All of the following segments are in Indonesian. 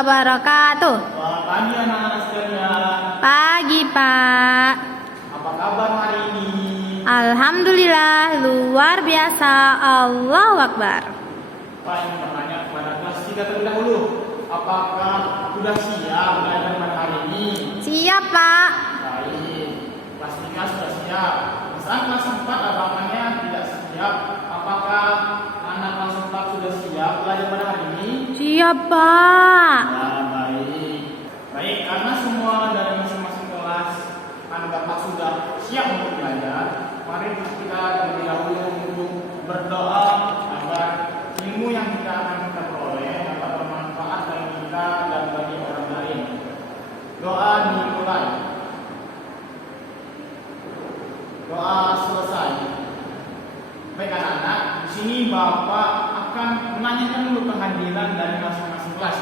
wabarakatuh. Selamat pagi anak-anak sekalian. Pagi, Pak. Apa kabar hari ini? Alhamdulillah, luar biasa. Allahu Akbar. Pak ingin bertanya kepada kelas 3 terlebih dahulu. Apakah sudah siap belajar pada hari ini? Siap, Pak. Baik, kelas 3 sudah siap. Saat kelas 4 abangnya tidak siap. Apakah anak kelas 4 sudah siap belajar pada hari ini? Siap, Pak. Ya, baik. Baik, karena semua dari masing-masing kelas anak bapak sudah siap untuk belajar, mari kita terlebih dahulu untuk berdoa agar ilmu yang kita akan kita peroleh dapat bermanfaat bagi kita dan bagi orang lain. Doa dimulai. Doa selesai. Baik anak-anak, di sini bapak akan menanyakan dulu kehadiran dari masing-masing kelas.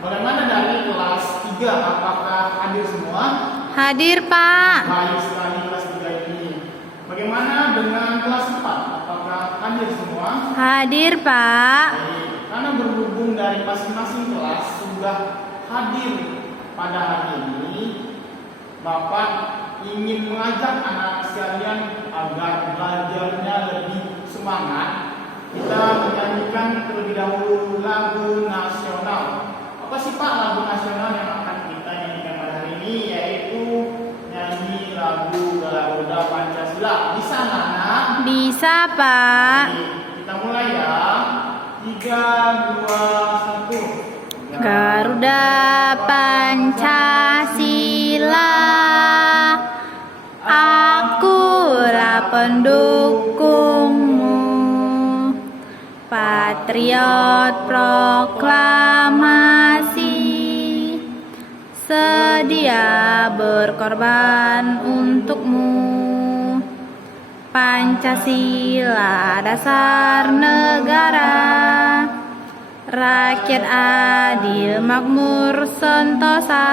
Bagaimana dari kelas 3? Apakah hadir semua? Hadir, Pak. Baik sekali kelas 3 ini. Bagaimana dengan kelas 4? Apakah hadir semua? Hadir, Pak. Baik. Karena berhubung dari masing-masing kelas sudah hadir pada hari ini, bapak ingin mengajak anak sekalian agar belajarnya lebih semangat. Kita menyanyikan terlebih dahulu lagu nasional. Apa sih Pak lagu nasional yang akan kita nyanyikan pada hari ini? Yaitu nyanyi lagu Garuda Pancasila. Bisa anak? Bisa, Pak. Jadi, kita mulai ya. 3, 2, 1. Garuda Pancasila, akulah pendukungmu. Patriot proklamasi, sedia berkorban untukmu. Pancasila dasar negara, rakyat adil makmur sentosa,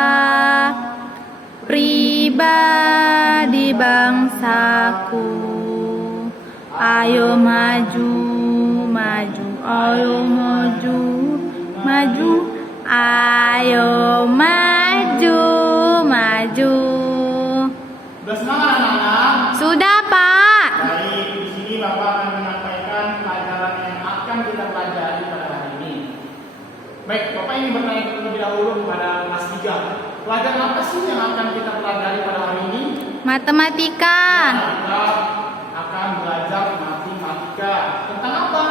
pribadi bangsaku. Ayo maju, maju, ayo maju, maju, ayo maju, maju. Sudah semangat anak-anak? Sudah, Pak. Baik, di sini Bapak akan menyampaikan pelajaran yang akan kita pelajari pada hari ini. Baik, Bapak ingin bertanya terlebih dahulu kepada kelas 3. Pelajaran apa sih yang akan kita pelajari pada hari ini? Matematika. Kita akan belajar matematika. Tentang apa?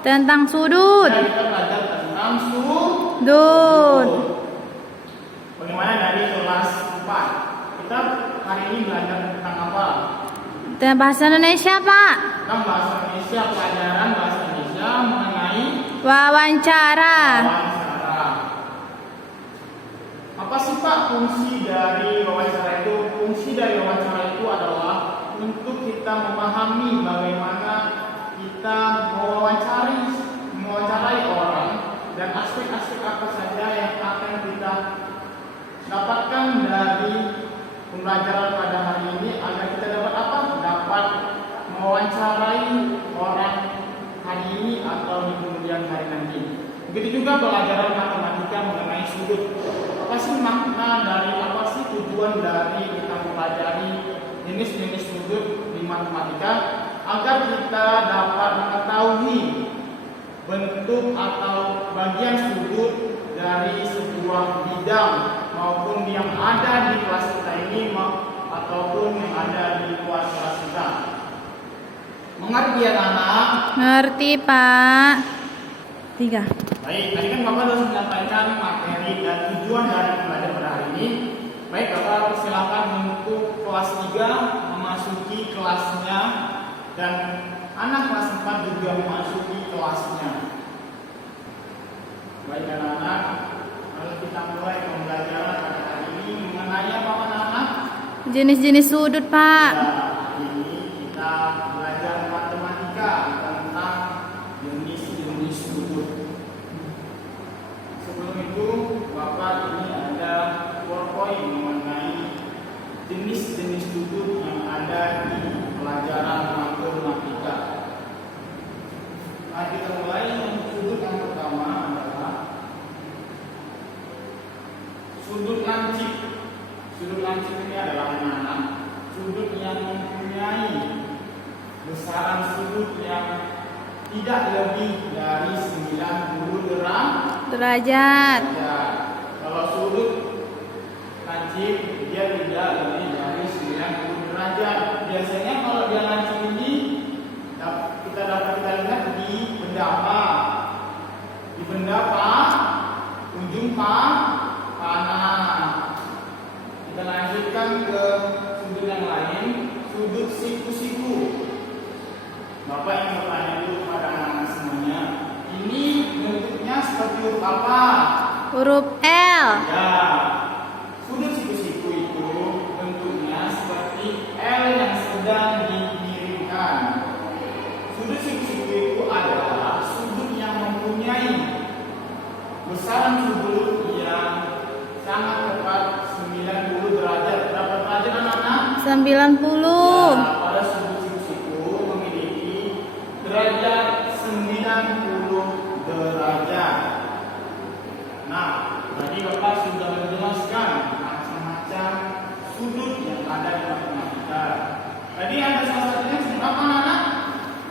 Tentang sudut. Kita belajar tentang Sudut. Bagaimana dari kelas 4? Kita hari ini belajar tentang apa? Tentang bahasa Indonesia, Pak. Tentang bahasa Indonesia, pelajaran bahasa Indonesia mengenai Wawancara. wawancara. Apa sih Pak fungsi dari wawancara itu? Fungsi dari wawancara itu adalah untuk kita memahami bagaimana kita mewawancarai orang dan aspek-aspek apa saja yang akan kita dapatkan dari pembelajaran pada hari ini agar kita dapat apa? Dapat mewawancarai orang hari ini atau di kemudian hari nanti. Begitu juga pelajaran matematika mengenai sudut. Apa sih makna dari apa sih tujuan dari kita mempelajari jenis-jenis sudut di matematika agar kita dapat mengetahui bentuk atau bagian sudut dari sebuah bidang maupun yang ada di kelas kita ini ataupun yang ada di luar kelas kita. Mengerti ya anak? Ngerti, Pak. 3. Baik, tadi kan Bapak sudah menyampaikan materi dan tujuan dari pembelajaran pada hari ini. Baik, Bapak persilakan untuk kelas 3 memasuki kelasnya dan anak kelas 4 juga memasuki kelasnya. Baik anak-anak, lalu kita mulai pembelajaran pada hari ini mengenai apa anak-anak? Jenis-jenis sudut, Pak. Ya, hari ini kita belajar matematika tentang jenis-jenis sudut. Sebelum itu, Bapak ini ada PowerPoint mengenai jenis-jenis sudut yang ada di pelajaran matematika. Mari kita mulai. Sudut yang pertama adalah sudut lancip. Sudut lancip ini adalah anak-anak sudut yang mempunyai besaran sudut yang tidak lebih dari 90 derajat. Ya, kalau sudut lancip dia tidak lebih dari 90 derajat. Biasanya kalau dia lancip ini kita dapat kita lihat di benda apa? Di benda apa? Ujung panah. Kita lanjutkan ke sudut yang lain, sudut siku-siku. Bapak yang bertanya dulu kepada anak-anak semuanya, ini bentuknya seperti huruf apa? Huruf L. Ya, sudut siku-siku itu bentuknya seperti L yang sedang dimiringkan. Sudut siku-siku itu adalah sudut yang mempunyai besaran sudut yang sangat tepat 90 derajat. Berapa derajat anak-anak? 90. Ya, pada sudut siku-siku memiliki derajat 90 derajat. Nah, tadi Bapak sudah menjelaskan macam-macam sudut yang ada di matematika. Tadi ada salah satunya sudut apa anak-anak?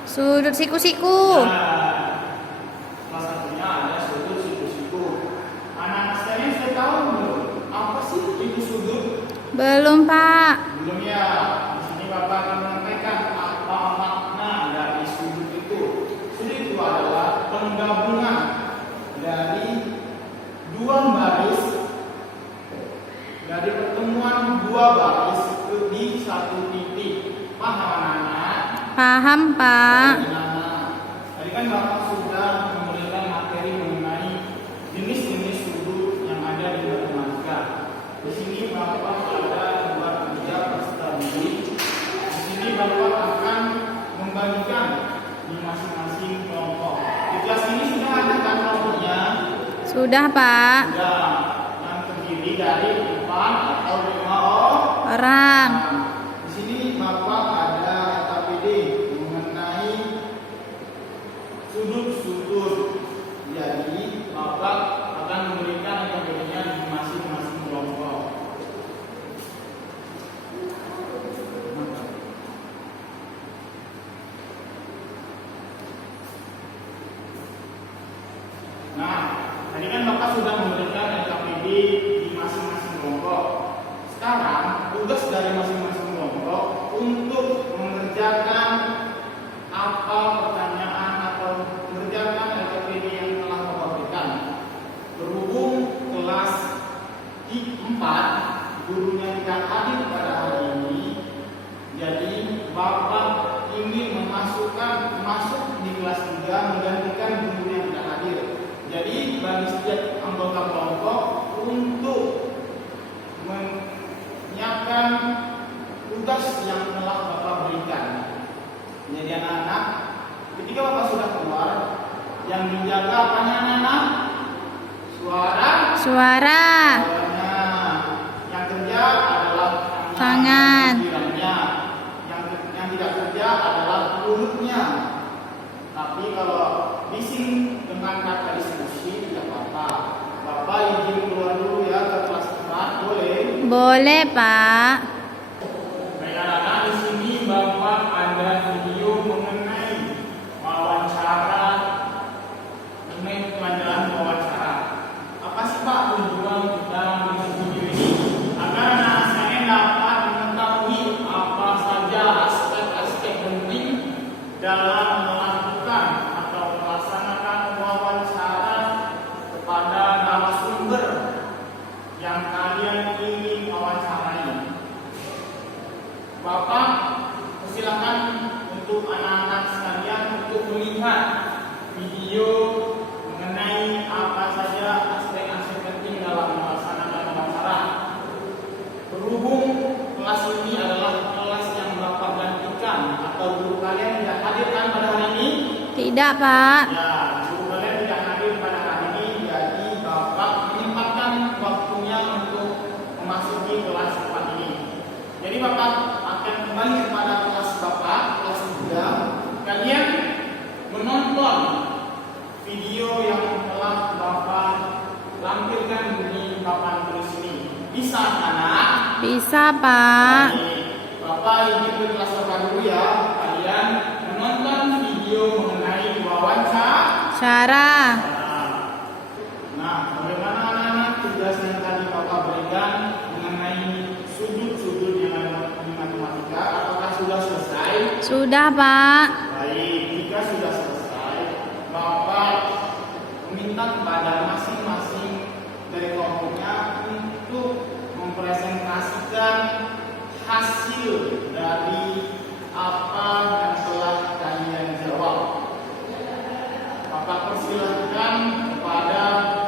Sudut siku-siku. Nah, salah satunya ada sudut siku-siku. Anak-anak sekalian sudah tahu belum? Apa sih itu sudut? Belum, Pak. Belum ya. Di sini Bapak akan menyampaikan apa makna dari sudut itu. Sudut itu adalah penggabungan dari dua baris, dari pertemuan dua baris di satu titik. Paham anak-anak? Paham, Pak. Tadi kan Bapak sudah memberikan materi mengenai jenis-jenis sudut yang ada di matematika. Di sini Bapak ada dua kerja peserta didik. Di sini Bapak akan membagikan di masing-masing kelompok. Di kelas ini sudah ada kan kelompoknya? Sudah, Pak. Sudah. Yang terdiri dari 4 atau 5 Orang. Di sini Bapak ada KPD mengenai sudut-sudut. Jadi Bapak akan memberikan KPD-nya di masing-masing kelompok. Nah, tadi kan Bapak sudah memberikan KPD di masing-masing kelompok. Sekarang tugas dari masing-masing kelompok untuk mengerjakan apa pertanyaan atau mengerjakan LKPD yang telah Bapak berikan. Berhubung kelas 4 gurunya tidak hadir pada hari ini, jadi Bapak ingin masuk di kelas 3 menggantikan guru yang tidak hadir. Jadi bagi setiap anggota kelompok untuk menyiapkan tugas yang telah Bapak berikan. Jadi anak-anak, ketika Bapak sudah keluar, yang dijaga apanya anak-anak? Suaranya. Suaranya. Yang kerja adalah Tangan. pikirannya. Yang tidak kerja adalah mulutnya. Tapi kalau bising dengan kata diskusi tidak apa-apa. Bapak izin keluar dulu ya ke kelas 4, boleh? Boleh, Pak. Baik anak-anak, di sini Bapak ada video mengenai wawancara, mengenai pelajaran wawancara. Apa sih Pak tujuan kita membuat video ini? Agar anak-anak sekalian dapat mengetahui apa saja aspek-aspek penting dalam melakukan atau melaksanakan wawancara kepada narasumber yang kalian ingin wawancarai. Bapak persilakan untuk anak-anak sekalian untuk melihat video mengenai apa saja aspek-aspek penting dalam melaksanakan wawancara. Berhubung kelas ini adalah kelas yang Bapak gantikan atau guru kalian tidak hadir kan pada hari ini? Tidak, Pak. Ya, guru kalian tidak hadir pada hari ini, jadi Bapak menyempatkan waktunya untuk memasuki kelas 4 ini. Jadi Bapak akan kembali kepada kelas Bapak, kelas 3. Kalian menonton video yang telah Bapak lampirkan di papan tulis ini. Bisa anak? Bisa, Pak. Baik. Bapak izin ke kelas bapak dulu ya. Kalian menonton video mengenai wawancara. Nah, bagaimana anak-anak tugas yang tadi Bapak berikan mengenai sudut-sudut yang ada di matematika? Apakah sudah selesai? Sudah, Pak. Baik, jika sudah selesai, Bapak meminta kepada masing-masing dari kelompoknya untuk mempresentasikan hasil dari apa yang telah kalian jawab. Bapak persilahkan kepada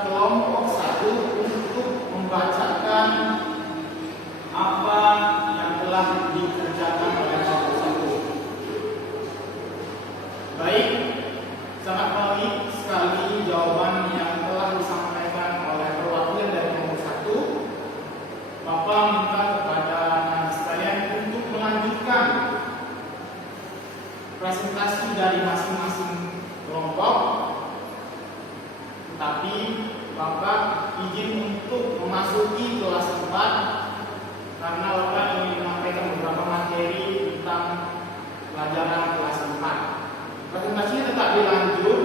kelompok 1 untuk membacakan apa yang telah dikerjakan oleh kelompok 1. Baik, sangat baik sekali jawaban yang telah disampaikan oleh perwakilan dari kelompok 1. Bapak minta kepada anak sekalian untuk melanjutkan presentasi dari masing-masing kelompok. Tetapi Bapak izin untuk memasuki kelas 4 karena Bapak ingin menyampaikan beberapa materi tentang pelajaran kelas 4. Presentasinya tetap dilanjut,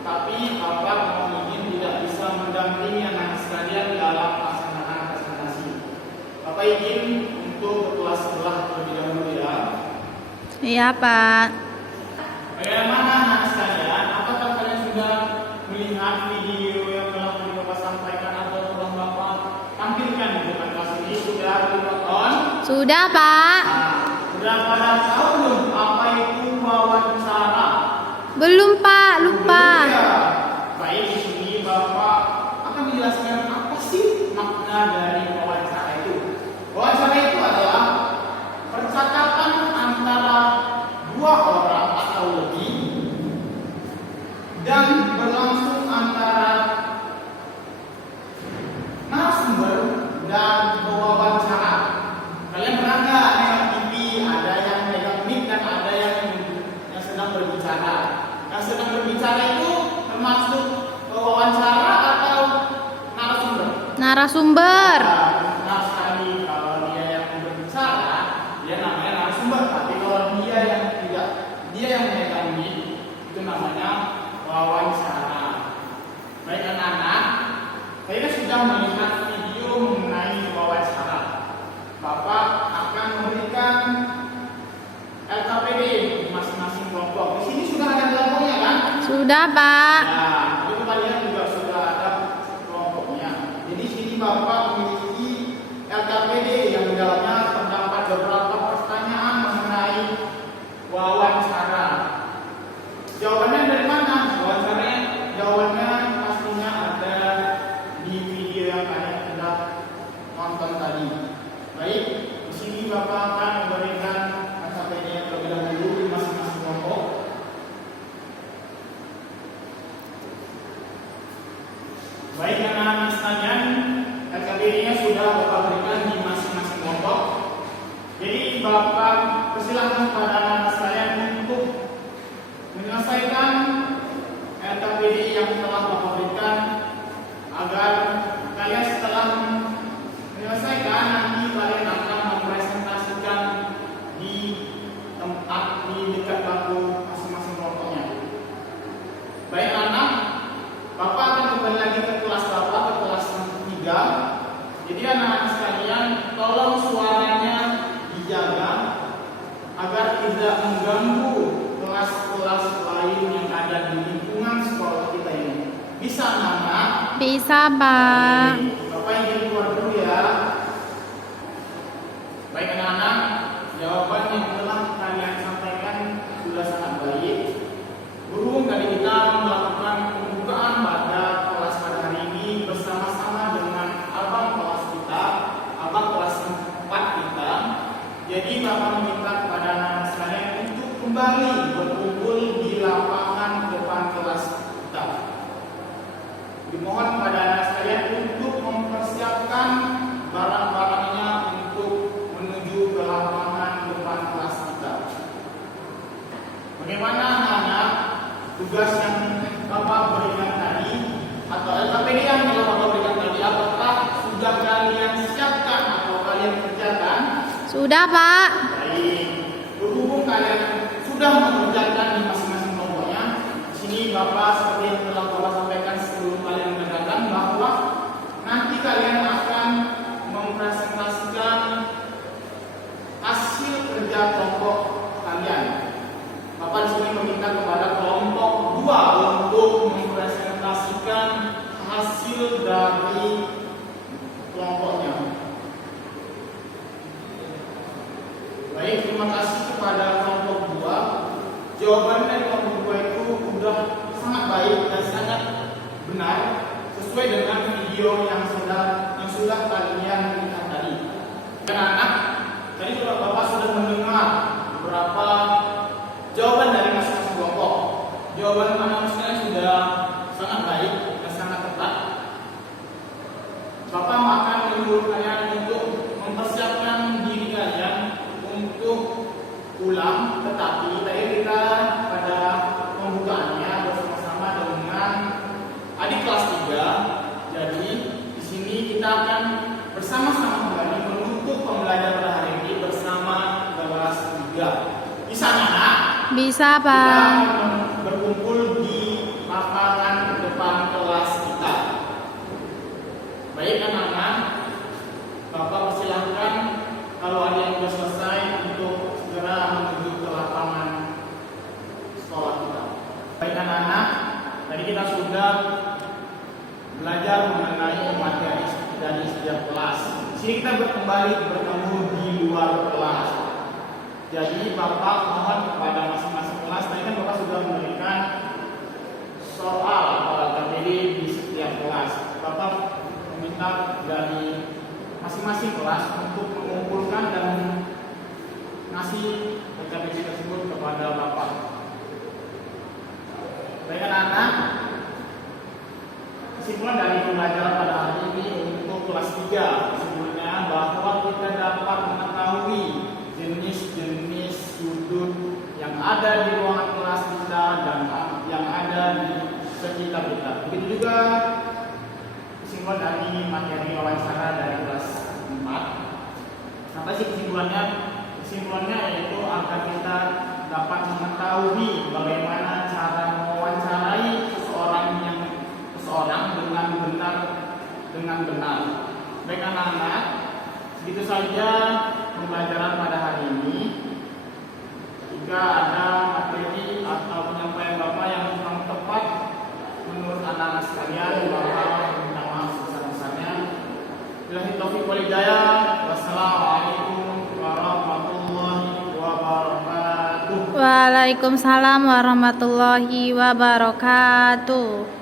tapi Bapak mohon izin tidak bisa mendampingi anak sekalian dalam pelaksanaan presentasi. Bapak izin untuk ke kelas sebelah terlebih dahulu ya. Iya, Pak. Bagaimana anak sekalian? Apakah kalian sudah melihat video yang telah Bapak sampaikan atau telah Bapak tampilkan di depan kelas ini? Sudah ditonton? Sudah, Pak. Nah, sudah pada tahu belum apa itu wawancara? Belum, Pak. Lupa. Belum ya? Baik, di sini Bapak akan menjelaskan apa sih makna dari wawancara itu. Wawancara itu adalah percakapan antara dua orang atau lebih dan berlangsung antara narasumber dan pewawancara. Kalian pernah nggak nengok TV, ada yang megang mic dan ada yang sedang berbicara. Yang sedang berbicara itu termasuk pewawancara atau narasumber? Narasumber. Nah sekali kalau dia yang berbicara, dia namanya narasumber. Tapi kalau dia yang tidak, dia yang memegang mic, itu namanya wawancara. Baik anak-anak, saya sudah melihat video mengenai wawancara. Bapak akan memberikan LKPD di masing-masing kelompok. Di sini sudah ada kelompoknya kan? Sudah, Pak. Nah, itu kalian juga sudah ada kelompoknya. Jadi di sini Bapak memiliki LKPD yang di dalamnya terdapat beberapa pertanyaan mengenai wawancara. Jawabannya dari mana? Jawabannya pastinya ada di video yang kalian sudah nonton tadi. Baik, di sini Bapak akan memberikan LKPD yang terlebih dahulu di masing-masing kelompok. Baik anak-anak sekalian, LKPD-nya sudah Bapak berikan di masing-masing kelompok. Jadi Bapak persilahkan kepada anak-anak sekalian untuk menyelesaikan LKPD yang telah Bapak berikan agar kalian setelah menyelesaikan nanti kalian akan mempresentasikan di tempat di dekat bangku masing-masing kelompoknya. Baik anak, Bapak akan kembali lagi ke kelas Bapak, ke kelas 3. Jadi anak-anak sekalian, tolong suaranya dijaga agar tidak mengganggu kelas-kelas lain yang ada di lingkungan sekolah kita ini. Bisa anak-anak? Bisa, Pak. Bapak ingin keluar dulu ya. Baik anak-anak, jawaban yang telah kalian sampaikan sudah sangat baik. Guru tadi kita melakukan pembukaan pada kelas pada hari ini bersama-sama dengan abang kelas kita, abang kelas 4 kita. Jadi Bapak meminta kepada anak-anak sekalian untuk kembali berkumpul di lapangan depan kelas kita. Dimohon kepada anak sekalian untuk mempersiapkan barang-barangnya untuk menuju ke lapangan depan kelas kita. Bagaimana anak-anak tugas yang Bapak berikan tadi atau LKPD yang telah Bapak berikan tadi, apakah sudah kalian siap Sudah, Pak. Baik. Berhubung kalian sudah mengerjakan di masing-masing kelompoknya, di sini Bapak seperti yang telah Bapak sampaikan sebelum kalian mengerjakan bahwa nanti kalian akan mempresentasikan hasil kerja kelompok kalian. Bapak di sini meminta kepada kelompok 2 untuk mempresentasikan hasil dari kelompoknya. Baik, terima kasih kepada kelompok 2. Jawaban dari kelompok 2 itu sudah sangat baik dan sangat benar sesuai dengan video yang sudah kalian lihat tadi. Anak-anak, tadi Bapak sudah mendengar beberapa jawaban dari masing-masing kelompok. Jawaban anak-anak sekalian sudah sangat baik dan sangat tepat. Bapak akan menyuruh kalian untuk mempersiapkan diri kalian untuk ulang, tetapi tadi kita pada pembukaannya bersama-sama dengan adik kelas 3. Jadi di sini kita akan bersama-sama kembali menutup pembelajaran pada hari ini bersama kelas 3. Bisa anak? Bisa, Kita Pak. berkumpul di lapangan depan kelas kita. Baik anak-anak, Bapak persilahkan kalau ada yang sudah selesai untuk segera menuju ke lapangan sekolah kita. Baik anak-anak, tadi kita sudah belajar mengenai materi dari setiap kelas. Di sini kita kembali bertemu di luar kelas. Jadi Bapak mohon kepada masing-masing kelas, tadi kan Bapak sudah memberikan soal materi di setiap kelas. Bapak meminta dari masing-masing kelas untuk mengumpulkan dan ngasih PPT tersebut kepada Bapak. Baik anak-anak, kesimpulan dari pembelajaran pada hari ini untuk kelas 3 kesimpulannya bahwa kita dapat mengetahui jenis-jenis sudut yang ada di ruangan kelas kita dan yang ada di sekitar kita. Begitu juga kesimpulan dari materi wawancara dari kelas 4. Apa sih kesimpulannya? Kesimpulannya yaitu agar kita dapat mengetahui bagaimana cara mewawancarai seseorang dengan benar. Baik anak-anak, segitu saja pembelajaran pada hari ini. Jika ada materi atau penyampaian Bapak yang kurang tepat menurut anak-anak sekalian, Bapak minta maaf sebesar-besarnya. Billahi taufiq wal hidayah. Wassalamualaikum warahmatullahi wabarakatuh. Waalaikumsalam warahmatullahi wabarakatuh.